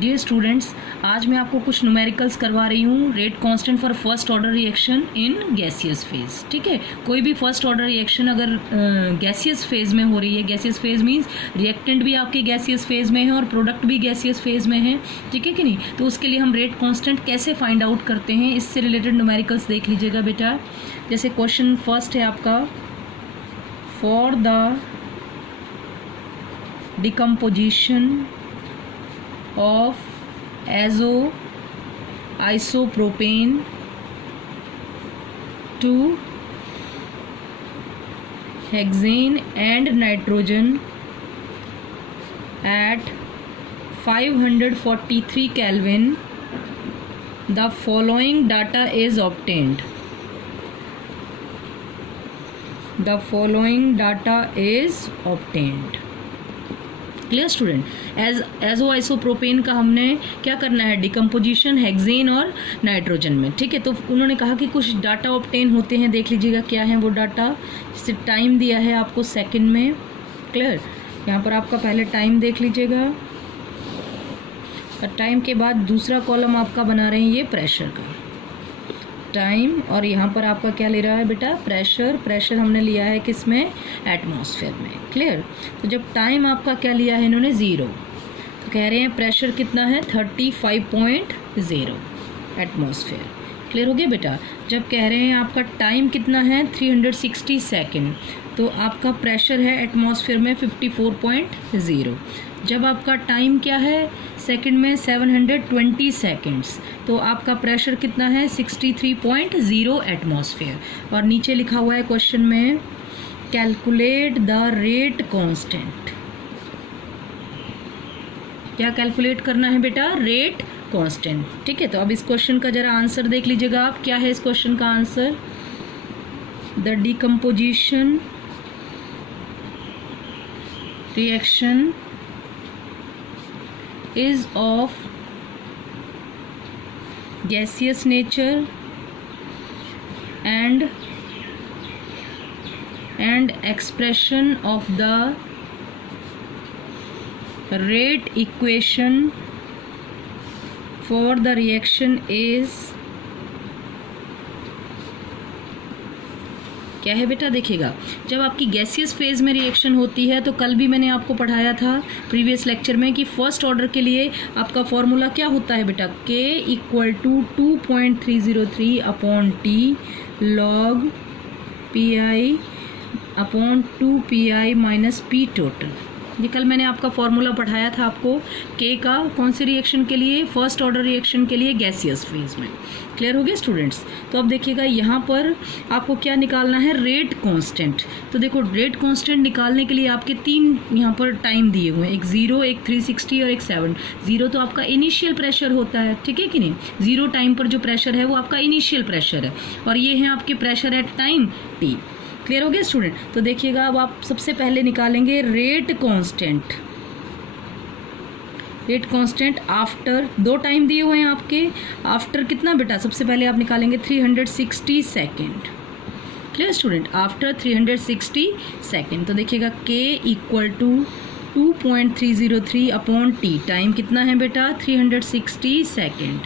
Dear students, आज मैं आपको कुछ न्यूमेरिकल्स करवा रही हूँ rate constant for first order reaction in gaseous phase. ठीक है, कोई भी फर्स्ट ऑर्डर रिएक्शन अगर गैसियस फेज में हो रही है, गैसियस फेज मीन्स रिएक्टेंट भी आपके गैसियस फेज में है और प्रोडक्ट भी गैसियस फेज में है। ठीक है कि नहीं, तो उसके लिए हम रेट कांस्टेंट कैसे फाइंड आउट करते हैं, इससे रिलेटेड न्यूमेरिकल्स देख लीजिएगा बेटा। जैसे क्वेश्चन फर्स्ट है आपका, for the decomposition of isopropane to hexane and nitrogen at 543 Kelvin, the following data is obtained. The following data is obtained. Clear student, isopropene का हमने क्या करना है, डिकम्पोजिशन हेक्सेन और नाइट्रोजन में। ठीक है, तो उन्होंने कहा कि कुछ डाटा ऑब्टेन होते हैं, देख लीजिएगा क्या है वो डाटा। जैसे टाइम दिया है आपको सेकंड में। क्लियर, यहाँ पर आपका पहले टाइम देख लीजिएगा और टाइम के बाद दूसरा कॉलम आपका बना रहे हैं ये प्रेशर का टाइम, और यहाँ पर आपका क्या ले रहा है बेटा, प्रेशर। प्रेशर हमने लिया है किस में, एटमॉस्फेयर में। क्लियर, तो जब टाइम आपका क्या लिया है इन्होंने 0, तो कह रहे हैं प्रेशर कितना है 35.0 एटमॉस्फेयर। क्लियर हो गया बेटा। जब कह रहे हैं आपका टाइम कितना है 360 सेकेंड, तो आपका प्रेशर है एटमॉस्फेयर में 54.0। जब आपका टाइम क्या है सेकंड में 720 सेकंड्स, तो आपका प्रेशर कितना है 63.0 एटमॉस्फेयर। और नीचे लिखा हुआ है क्वेश्चन में, कैलकुलेट द रेट कांस्टेंट। क्या कैलकुलेट करना है बेटा, रेट कांस्टेंट। ठीक है, तो अब इस क्वेश्चन का जरा आंसर देख लीजिएगा आप, क्या है इस क्वेश्चन का answer. The decomposition reaction is of gaseous nature and expression of the rate equation for the reaction is क्या है बेटा। देखिएगा, जब आपकी गैसियस फेज में रिएक्शन होती है, तो कल भी मैंने आपको पढ़ाया था प्रीवियस लेक्चर में कि फर्स्ट ऑर्डर के लिए आपका फॉर्मूला क्या होता है बेटा, K = 2.303 upon T log PI upon 2PI minus P total. ये कल मैंने आपका फॉर्मूला पढ़ाया था आपको K का, कौन से रिएक्शन के लिए, फर्स्ट ऑर्डर रिएक्शन के लिए गैसियस फेज में। क्लियर हो गया स्टूडेंट्स। तो अब देखिएगा यहाँ पर आपको क्या निकालना है, रेट कांस्टेंट। तो देखो, रेट कांस्टेंट निकालने के लिए आपके 3 यहाँ पर टाइम दिए हुए हैं, एक 0, एक 360 और एक 7। 0 तो आपका इनिशियल प्रेशर होता है, ठीक है कि नहीं। 0 टाइम पर जो प्रेशर है वो आपका इनिशियल प्रेशर है, और ये है आपके pressure at time t। Clear हो गया स्टूडेंट। तो देखिएगा, अब आप सबसे पहले निकालेंगे rate constant. Rate constant after 2 time दिए हुए हैं आपके, आफ्टर कितना बेटा, सबसे पहले आप निकालेंगे 360 second. Clear student, after 360 second. तो देखिएगा K = 2.303 अपॉन T, टाइम कितना है बेटा 360 सेकेंड।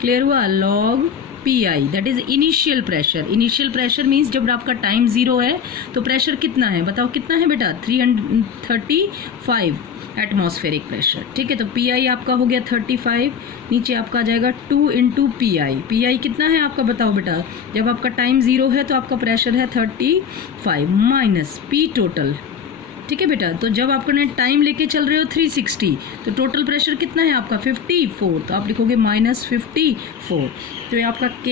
क्लियर हुआ, log PI that is initial pressure. Initial pressure means जब आपका टाइम 0 है तो प्रेशर कितना है, बताओ कितना है बेटा, 335 एटमॉस्फेरिक प्रेशर। ठीक है, तो PI आपका हो गया 35, नीचे आपका आ जाएगा 2 × PI। PI कितना है आपका, बताओ बेटा, जब आपका टाइम 0 है तो आपका प्रेशर है 35 माइनस P टोटल। ठीक है बेटा, तो जब आपका टाइम लेके चल रहे हो 360, तो टोटल प्रेशर कितना है आपका 54, तो आप लिखोगे -54। तो ये आपका K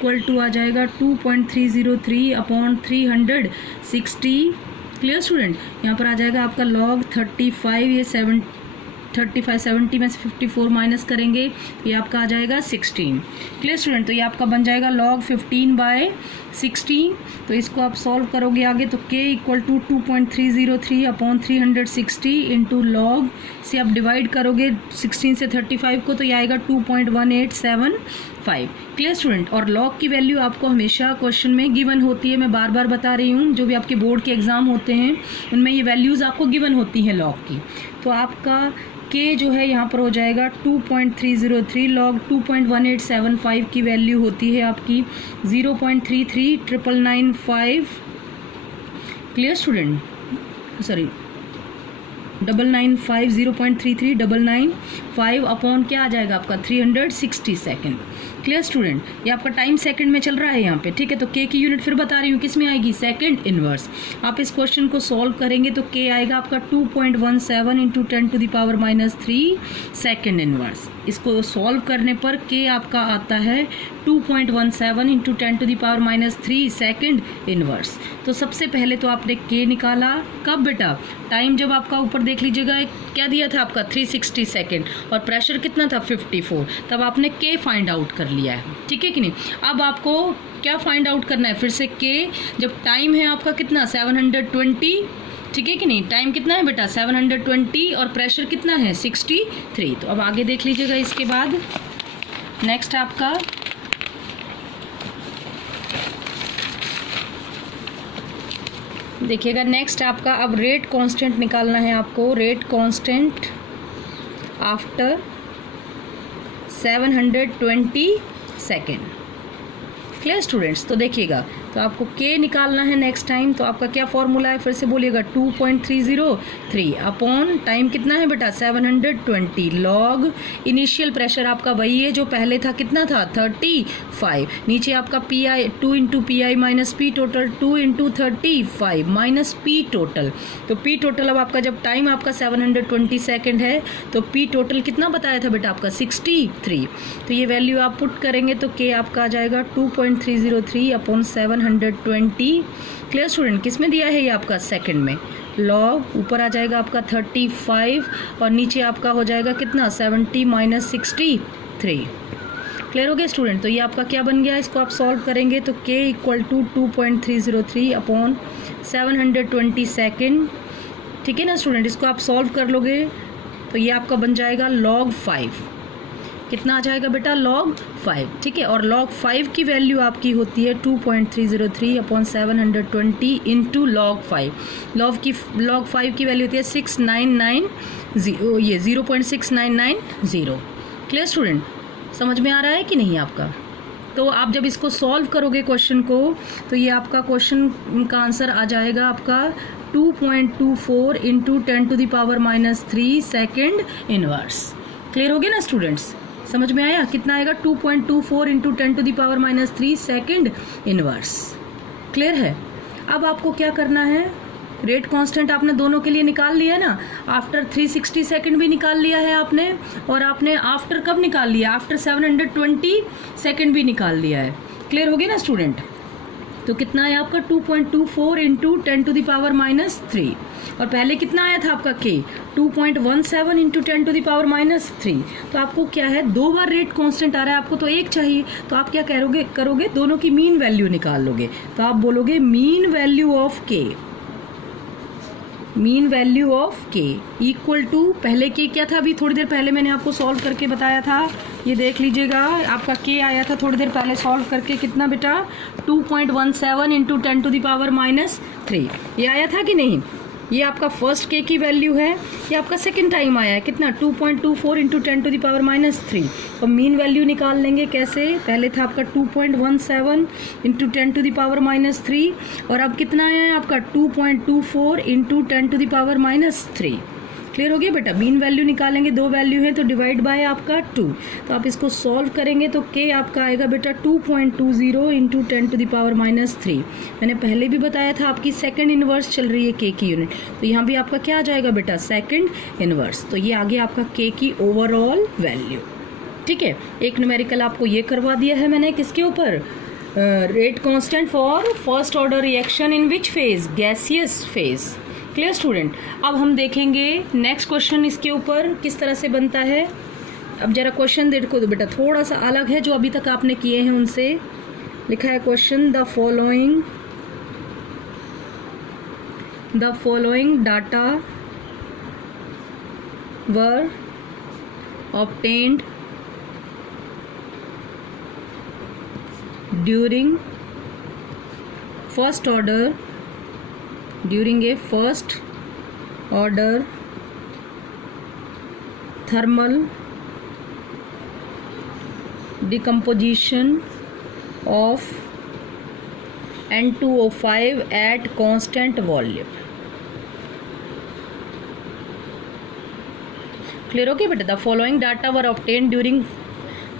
= आ जाएगा 2.303 अपॉन 360। क्लियर स्टूडेंट, यहाँ पर आ जाएगा आपका लॉग 35, ये 70 में से 54 माइनस करेंगे, ये आपका आ जाएगा 16। क्लियर स्टूडेंट, तो ये आपका बन जाएगा log 15/16। तो इसको आप सॉल्व करोगे आगे, तो K = 2.303 अपॉन 360 इंटू लॉग से आप डिवाइड करोगे 16 से 35 को, तो ये आएगा 2.187 5। Clear student. और लॉग की वैल्यू आपको हमेशा क्वेश्चन में गिवन होती है, मैं बार बार बता रही हूँ, जो भी आपके बोर्ड के एग्जाम होते हैं उनमें ये वैल्यूज़ आपको गिवन होती हैं लॉग की। तो आपका के जो है यहाँ पर हो जाएगा 2.303 लॉग 2.1875 की वैल्यू होती है आपकी 0.339995। क्लियर स्टूडेंट, सॉरी 995 0.33995 अपॉन क्या आ जाएगा आपका 360 सेकेंड। Clear student. ये आपका टाइम सेकंड में चल रहा है यहाँ पे, ठीक है। तो के की यूनिट फिर बता रही हूँ किस में आएगी, सेकंड इनवर्स। आप इस क्वेश्चन को सॉल्व करेंगे तो के आएगा आपका 2.17 इंटू 10⁻³ सेकंड इनवर्स। इसको सॉल्व करने पर के आपका आता है 2.17 इंटू 10⁻³ सेकंड इनवर्स। तो सबसे पहले तो आपने के निकाला, कब बेटा, टाइम जब आपका ऊपर देख लीजिएगा क्या दिया था आपका 360 सेकेंड और प्रेशर कितना था 54, तब आपने के फाइंड आउट कर लिया है, ठीक है कि नहीं। अब आपको क्या फाइंड आउट करना है फिर से के, जब टाइम है आपका कितना 720, ठीक है कि नहीं, टाइम कितना है बेटा 720 और प्रेशर कितना है 63। तो अब आगे देख लीजिएगा इसके बाद नेक्स्ट आपका देखिएगा, नेक्स्ट आपका अब रेट कांस्टेंट निकालना है आपको। Rate constant after 720 second. Clear students. तो देखिएगा, तो आपको के निकालना है नेक्स्ट टाइम, तो आपका क्या फॉर्मूला है फिर से बोलिएगा 2.303 अपॉन टाइम कितना है बेटा 720 लॉग इनिशियल प्रेशर आपका वही है जो पहले था, कितना था 35, नीचे आपका P I 2 into P I minus P total 2 into 35 minus P total. तो पी टोटल अब आपका जब टाइम आपका 720 सेकेंड है तो पी टोटल कितना बताया था बेटा आपका 63। तो ये वैल्यू आप पुट करेंगे तो के आपका आ जाएगा 2.303 अपॉन 720। Clear student. किस में दिया है ये आपका सेकंड में, लॉग ऊपर आ जाएगा आपका 35 और नीचे आपका हो जाएगा कितना 70 माइनस 63। क्लियर हो गया स्टूडेंट। तो ये आपका क्या बन गया, इसको आप सॉल्व करेंगे तो k equal to 2.303 upon 720 second, ठीक है ना स्टूडेंट। इसको आप सॉल्व कर लोगे तो ये आपका बन जाएगा log 5। कितना आ जाएगा बेटा log 5, ठीक है। और log 5 की वैल्यू आपकी होती है 2.303 अपॉन 720 इंटू log 5। log 5 की वैल्यू होती है 6990, ये 0.6990। क्लियर स्टूडेंट, समझ में आ रहा है कि नहीं आपका। तो आप जब इसको सॉल्व करोगे क्वेश्चन को तो ये आपका क्वेश्चन का आंसर आ जाएगा आपका 2.24 इंटू 10⁻³ सेकेंड इनवर्स। क्लियर हो गया ना स्टूडेंट्स, समझ में आया। कितना आएगा 2.24 इंटू 10⁻³ सेकेंड इनवर्स। क्लियर है। अब आपको क्या करना है, रेट कांस्टेंट आपने दोनों के लिए निकाल लिया है ना, आफ्टर 360 सेकेंड भी निकाल लिया है आपने, और आपने आफ्टर कब निकाल लिया, आफ्टर 720 सेकेंड भी निकाल लिया है। क्लियर हो गया ना स्टूडेंट। तो कितना है आपका 2.24 इंटू 10⁻³ और पहले कितना आया था आपका के 2.17 इंटू 10⁻³ तो आपको क्या है, दो बार रेट कांस्टेंट आ रहा है, आपको तो एक चाहिए। तो आप क्या करोगे दोनों की मीन वैल्यू निकाल लोगे। तो आप बोलोगे मीन वैल्यू ऑफ के, मीन वैल्यू ऑफ के इक्वल टू, पहले के क्या था, अभी थोड़ी देर पहले मैंने आपको सॉल्व करके बताया था, ये देख लीजिएगा आपका के आया था थोड़ी देर पहले सॉल्व करके, कितना बेटा 2.17 इंटू 10⁻³ ये आया था कि नहीं। ये आपका फर्स्ट के की वैल्यू है, ये आपका सेकंड टाइम आया है कितना 2.24 इंटू 10⁻³ और मीन वैल्यू निकाल लेंगे कैसे, पहले था आपका 2.17 इंटू 10⁻³ और अब कितना है आपका 2.24 इंटू 10⁻³। क्लियर हो गया बेटा। मीन वैल्यू निकालेंगे, दो वैल्यू है तो डिवाइड बाय आपका 2, तो आप इसको सॉल्व करेंगे तो के आपका आएगा बेटा 2.20 इंटू 10⁻³। मैंने पहले भी बताया था आपकी सेकंड इनवर्स चल रही है के की यूनिट, तो यहाँ भी आपका क्या आ जाएगा बेटा सेकंड इनवर्स। तो ये आगे आपका के की ओवरऑल वैल्यू, ठीक है। एक न्यूमेरिकल आपको ये करवा दिया है मैंने, किसके ऊपर, rate constant for first order reaction in which phase, gaseous phase. Clear student. अब हम देखेंगे नेक्स्ट क्वेश्चन इसके ऊपर किस तरह से बनता है। अब जरा क्वेश्चन देखो तो बेटा थोड़ा सा अलग है जो अभी तक आपने किए हैं उनसे। लिखा है question, the following data were obtained during first order during a first order thermal decomposition of N2O5 at constant volume. Clear हो गया बेटा? The following data were obtain during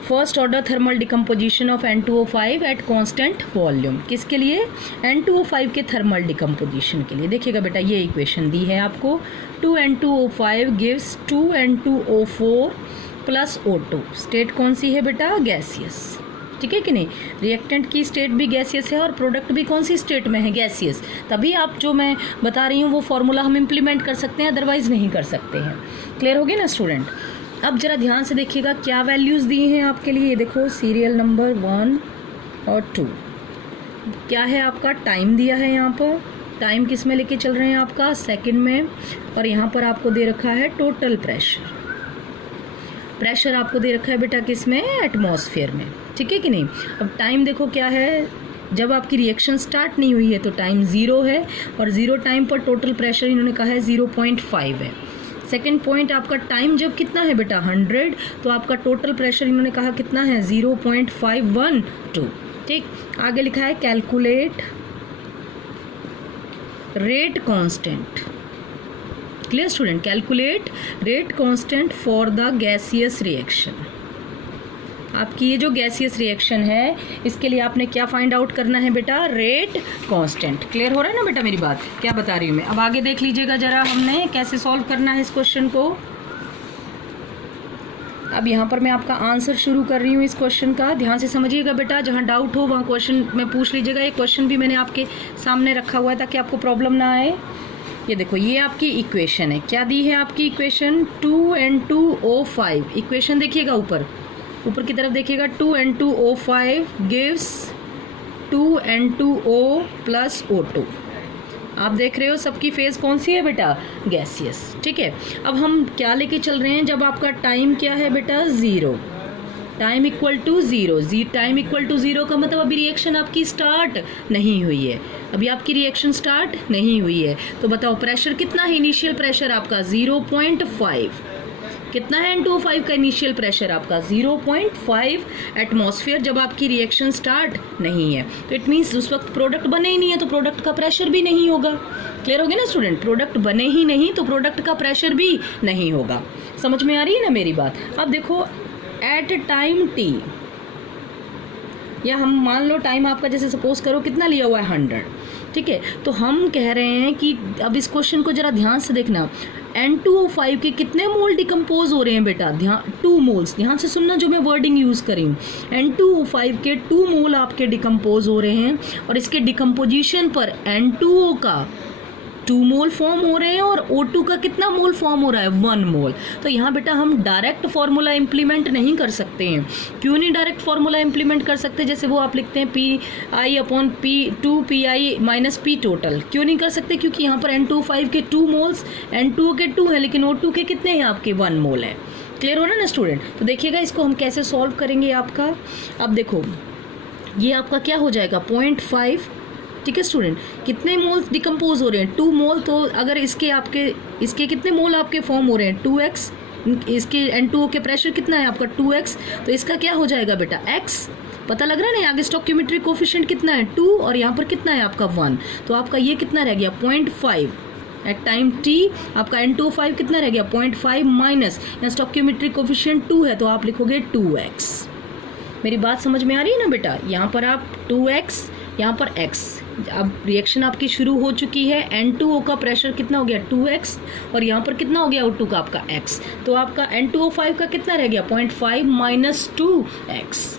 first order thermal decomposition of N2O5 at constant volume. किसके लिए? N2O5 के thermal decomposition के लिए. देखिएगा बेटा, ये इक्वेशन दी है आपको. 2N2O5 gives 2N2O4 plus O2. State कौन सी है बेटा? गैसियस. ठीक है कि नहीं? रिएक्टेंट की स्टेट भी गैसियस है और प्रोडक्ट भी कौन सी स्टेट में है? गैसियस. तभी आप जो मैं बता रही हूँ वो फॉर्मूला हम इम्प्लीमेंट कर सकते हैं, अदरवाइज नहीं कर सकते हैं. क्लियर हो गया ना स्टूडेंट? अब जरा ध्यान से देखिएगा क्या वैल्यूज़ दी हैं आपके लिए. देखो, सीरियल नंबर 1 और 2. क्या है आपका? टाइम दिया है यहाँ पर. टाइम किस में लेके चल रहे हैं? आपका सेकंड में. और यहाँ पर आपको दे रखा है टोटल प्रेशर. प्रेशर आपको दे रखा है बेटा किस में? एटमॉस्फेयर में. ठीक है कि नहीं? अब टाइम देखो क्या है. जब आपकी रिएक्शन स्टार्ट नहीं हुई है तो टाइम 0 है, और 0 टाइम पर टोटल प्रेशर इन्होंने कहा है 0.5 है. सेकेंड पॉइंट, आपका टाइम जब कितना है बेटा? 100, तो आपका टोटल प्रेशर इन्होंने कहा कितना है? 0.512. ठीक. आगे लिखा है calculate rate constant. Clear student? Calculate rate constant for the gaseous reaction. आपकी ये जो गैसियस रिएक्शन है इसके लिए आपने क्या फाइंड आउट करना है बेटा? Rate constant. क्लियर हो रहा है ना बेटा मेरी बात? क्या बता रही हूँ मैं? अब आगे देख लीजिएगा जरा, हमने कैसे सॉल्व करना है इस क्वेश्चन को. अब यहाँ पर मैं आपका आंसर शुरू कर रही हूँ इस क्वेश्चन का. ध्यान से समझिएगा बेटा, जहाँ डाउट हो वहाँ क्वेश्चन में पूछ लीजिएगा. ये क्वेश्चन भी मैंने आपके सामने रखा हुआ है ताकि आपको प्रॉब्लम ना आए. ये देखो, ये आपकी इक्वेशन है. क्या दी है आपकी इक्वेशन? 2N2O5. इक्वेशन देखिएगा ऊपर की तरफ देखिएगा. 2N2O5 gives 2N2O plus O2. आप देख रहे हो सबकी फेज कौन सी है बेटा? गैसियस. ठीक है. अब हम क्या लेके चल रहे हैं? जब आपका टाइम क्या है बेटा? 0. Time equal to 0. Time equal to 0 का मतलब अभी रिएक्शन आपकी स्टार्ट नहीं हुई है. अभी आपकी रिएक्शन स्टार्ट नहीं हुई है. तो बताओ प्रेशर कितना है? इनिशियल प्रेशर आपका 0.5. कितना है N2O5 का इनिशियल प्रेशर? आपका 0.5 एटमॉस्फेयर जब आपकी रिएक्शन स्टार्ट नहीं है. तो इट मीन्स उस वक्त प्रोडक्ट बने ही नहीं है, तो प्रोडक्ट का प्रेशर भी नहीं होगा. क्लियर हो गया ना स्टूडेंट? प्रोडक्ट बने ही नहीं तो प्रोडक्ट का प्रेशर भी नहीं होगा. समझ में आ रही है ना मेरी बात? अब देखो, एट टाइम t, या हम मान लो टाइम आपका जैसे सपोज करो कितना लिया हुआ है? 100. ठीक है. तो हम कह रहे हैं कि अब इस क्वेश्चन को जरा ध्यान से देखना. N2O5 के कितने मोल डिकम्पोज हो रहे हैं बेटा? 2 मोल्स. ध्यान से सुनना जो मैं वर्डिंग यूज़ करी हूँ. N2O5 के 2 मोल आपके डिकम्पोज हो रहे हैं, और इसके डिकम्पोजिशन पर N2O का 2 मोल फॉर्म हो रहे हैं और O2 का कितना मोल फॉर्म हो रहा है? 1 मोल. तो यहाँ बेटा हम डायरेक्ट फार्मूला इम्प्लीमेंट नहीं कर सकते हैं. क्यों नहीं डायरेक्ट फार्मूला इम्प्लीमेंट कर सकते? जैसे वो आप लिखते हैं PI/P2PI - P टोटल. क्यों नहीं कर सकते? क्योंकि यहाँ पर N2O5 के 2 मोल्स, N2O के 2 है, लेकिन O2 के कितने हैं आपके? 1 मोल है. क्लियर हो रहा है ना स्टूडेंट? तो देखिएगा इसको हम कैसे सॉल्व करेंगे आपका. अब देखो, ये आपका क्या हो जाएगा? 0.5. ठीक है स्टूडेंट? कितने मोल डिकम्पोज हो रहे हैं? 2 मोल. तो अगर इसके कितने मोल आपके फॉर्म हो रहे हैं? 2x. इसके N2O के प्रेशर कितना है आपका? 2x. तो इसका क्या हो जाएगा बेटा? x. पता लग रहा है ना? आगे स्टोइकियोमेट्रिक कोफिशिएंट कितना है? 2. और यहाँ पर कितना है आपका? 1. तो आपका ये कितना रह गया? 0.5. एट टाइम t आपका N2O5 कितना रह गया? 0.5 माइनस, यहाँ स्टोइकियोमेट्रिक कोफिशिएंट 2 है तो आप लिखोगे 2x. मेरी बात समझ में आ रही है ना बेटा? यहाँ पर आप 2x, यहाँ पर x. अब रिएक्शन आपकी शुरू हो चुकी है. N2O का प्रेशर कितना हो गया? 2x. और यहाँ पर कितना हो गया? O2 का आपका x. तो आपका N2O5 का कितना रह गया? 0.5 माइनस 2x.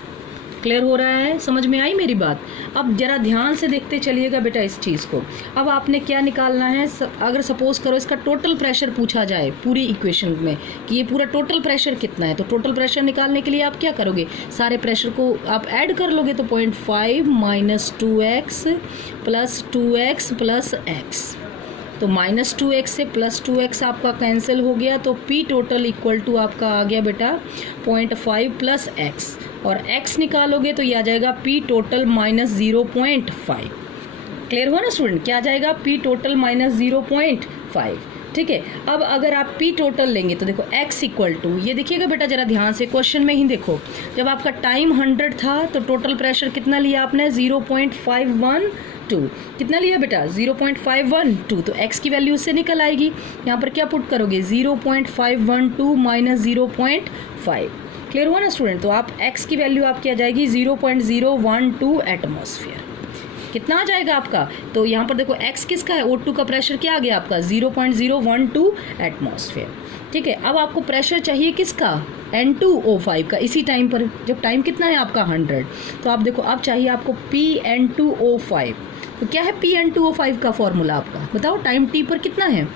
क्लियर हो रहा है? समझ में आई मेरी बात? अब जरा ध्यान से देखते चलिएगा बेटा इस चीज़ को. अब आपने क्या निकालना है? अगर सपोज करो इसका टोटल प्रेशर पूछा जाए पूरी इक्वेशन में कि ये पूरा टोटल प्रेशर कितना है, तो टोटल प्रेशर निकालने के लिए आप क्या करोगे? सारे प्रेशर को आप ऐड कर लोगे. तो 0.5 minus 2x plus 2x plus x. तो माइनस 2x से प्लस 2x आपका कैंसिल हो गया. तो P टोटल इक्वल टू आपका आ गया बेटा 0.5 प्लस x. और x निकालोगे तो ये आ जाएगा P टोटल माइनस 0.5। क्लियर हुआ ना स्टूडेंट, क्या आ जाएगा P टोटल माइनस 0.5। ठीक है, अब अगर आप P टोटल लेंगे तो देखो x इक्वल टू, ये देखिएगा बेटा जरा ध्यान से, क्वेश्चन में ही देखो, जब आपका टाइम 100 था तो टोटल प्रेशर कितना लिया आपने 0.512। कितना लिया बेटा 0.512, तो x की वैल्यू उससे निकल आएगी। यहाँ पर क्या पुट करोगे 0.512 माइनस 0.5। क्लियर हुआ ना स्टूडेंट, तो आप x की वैल्यू आपकी आ जाएगी 0.012 एटमॉस्फेयर। कितना आ जाएगा आपका, तो यहाँ पर देखो x किसका है, O2 का प्रेशर क्या आ गया आपका 0.012 एटमॉस्फेयर। ठीक है, अब आपको प्रेशर चाहिए किसका, N2O5 का, इसी टाइम पर, जब टाइम कितना है आपका 100। तो आप देखो अब चाहिए आपको PN2O5। तो क्या है PN2O5 का फॉर्मूला आपका, बताओ, टाइम t पर कितना है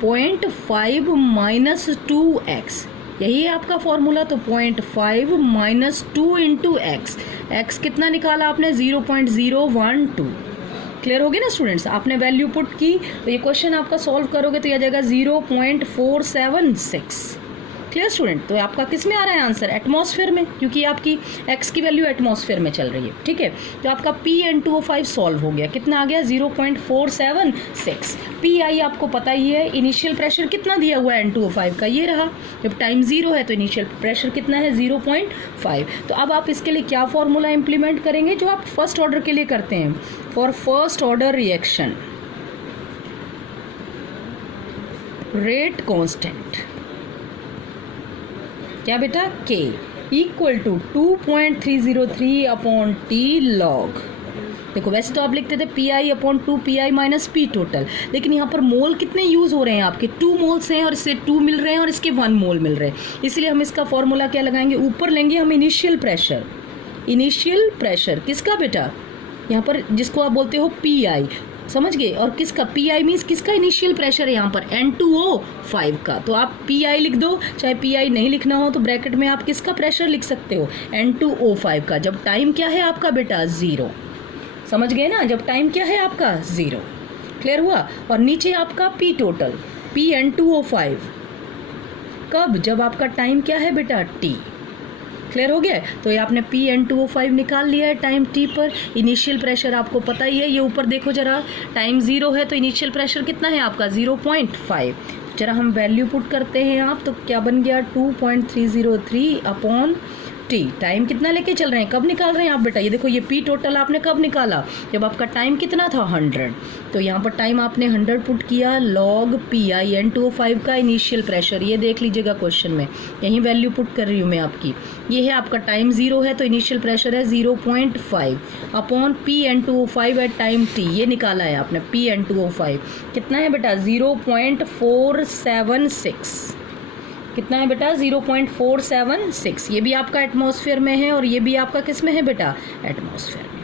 0.5 माइनस 2x, यही है आपका फॉर्मूला। तो 0.5 माइनस 2 इंटू एक्स, एक्स कितना निकाला आपने 0.012। क्लियर हो गया ना स्टूडेंट्स, आपने वैल्यू पुट की तो ये क्वेश्चन आपका सॉल्व करोगे तो ये आ जाएगा 0.476। क्लियर स्टूडेंट, तो आपका किस में आ रहा है आंसर, एटमॉस्फेयर में, क्योंकि आपकी एक्स की वैल्यू एटमॉस्फेयर में चल रही है। ठीक है, तो आपका PN2O5 सॉल्व हो गया, कितना आ गया 0.476। PI आपको पता ही है, इनिशियल प्रेशर कितना दिया हुआ है N2O5 का, ये रहा, जब टाइम 0 है तो इनिशियल प्रेशर कितना है 0.5। तो अब आप इसके लिए क्या फॉर्मूला इंप्लीमेंट करेंगे जो आप फर्स्ट ऑर्डर के लिए करते हैं, for first order reaction rate constant, क्या बेटा K equal to 2.303 upon T log. देखो वैसे तो आप लिखते थे PI upon 2 PI minus P total, लेकिन यहाँ पर मोल कितने यूज़ हो रहे हैं आपके, 2 मोल्स हैं और इससे 2 मिल रहे हैं और इसके 1 मोल मिल रहे हैं, इसलिए हम इसका फॉर्मूला क्या लगाएंगे, ऊपर लेंगे हम इनिशियल प्रेशर। इनिशियल प्रेशर किसका बेटा, यहाँ पर जिसको आप बोलते हो PI, समझ गए, और किसका PI मीन्स किसका इनिशियल प्रेशर है यहाँ पर N2O5 का। तो आप PI लिख दो, चाहे PI नहीं लिखना हो तो ब्रैकेट में आप किसका प्रेशर लिख सकते हो, N2O5 का, जब टाइम क्या है आपका बेटा 0। समझ गए ना, जब टाइम क्या है आपका 0। क्लियर हुआ, और नीचे आपका P टोटल PN2O5 कब, जब आपका टाइम क्या है बेटा T। क्लियर हो गया, तो ये आपने PN2O5 निकाल लिया है टाइम t पर। इनिशियल प्रेशर आपको पता ही है, ये ऊपर देखो जरा, टाइम 0 है तो इनिशियल प्रेशर कितना है आपका 0.5। जरा हम वैल्यू पुट करते हैं आप, तो क्या बन गया 2.303 अपॉन t। टाइम कितना लेके चल रहे हैं, कब निकाल रहे हैं आप बेटा, ये देखो ये P टोटल आपने कब निकाला, जब आपका टाइम कितना था 100। तो यहाँ पर टाइम आपने 100 पुट किया, लॉग PI N2O5 का इनिशियल प्रेशर, ये देख लीजिएगा क्वेश्चन में, यही वैल्यू पुट कर रही हूँ मैं आपकी। ये है आपका टाइम 0 है तो इनिशियल प्रेशर है 0.5 upon PN2O5 at time t, ये निकाला है आपने PN2O5 कितना है बेटा 0.476। कितना है बेटा 0.476। ये भी आपका एटमॉस्फेयर में है और ये भी आपका किस में है बेटा, एटमॉस्फेयर में।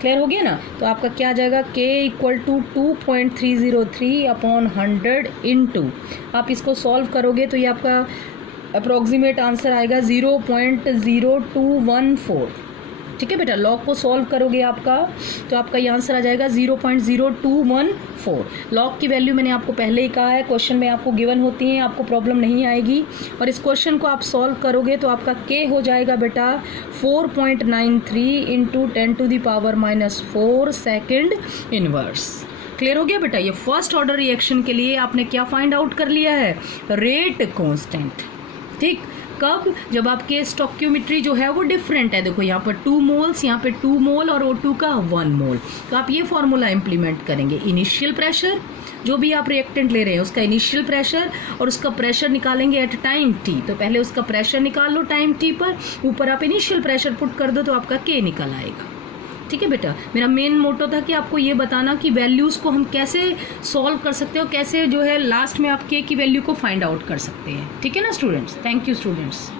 क्लियर हो गया ना, तो आपका क्या आ जाएगा K equal to 2.303 upon 100 into, आप इसको सॉल्व करोगे तो ये आपका अप्रोक्सीमेट आंसर आएगा 0.0214। ठीक है बेटा, लॉग को सॉल्व करोगे आपका तो आपका ये आंसर आ जाएगा 0.0214। लॉग की वैल्यू मैंने आपको पहले ही कहा है, क्वेश्चन में आपको गिवन होती हैं, आपको प्रॉब्लम नहीं आएगी। और इस क्वेश्चन को आप सॉल्व करोगे तो आपका K हो जाएगा बेटा 4.93 इंटू 10⁻⁻⁴ सेकेंड इनवर्स। क्लियर हो गया बेटा, ये फर्स्ट ऑर्डर रिएक्शन के लिए आपने क्या फाइंड आउट कर लिया है, रेट कांस्टेंट। ठीक, कब, जब आपके स्टोक्योमेट्री जो है वो डिफरेंट है। देखो यहाँ पर 2 मोल्स, यहाँ पे 2 मोल और O2 का 1 मोल। तो आप ये फॉर्मूला इंप्लीमेंट करेंगे, इनिशियल प्रेशर, जो भी आप रिएक्टेंट ले रहे हैं उसका इनिशियल प्रेशर और उसका प्रेशर निकालेंगे एट टाइम t। तो पहले उसका प्रेशर निकाल लो टाइम t पर, ऊपर आप इनिशियल प्रेशर पुट कर दो तो आपका K निकल आएगा। ठीक है बेटा, मेरा मेन मोटो था कि आपको ये बताना कि वैल्यूज़ को हम कैसे सॉल्व कर सकते हो, कैसे जो है लास्ट में आप K की वैल्यू को फाइंड आउट कर सकते हैं। ठीक है ना स्टूडेंट्स, थैंक यू स्टूडेंट्स।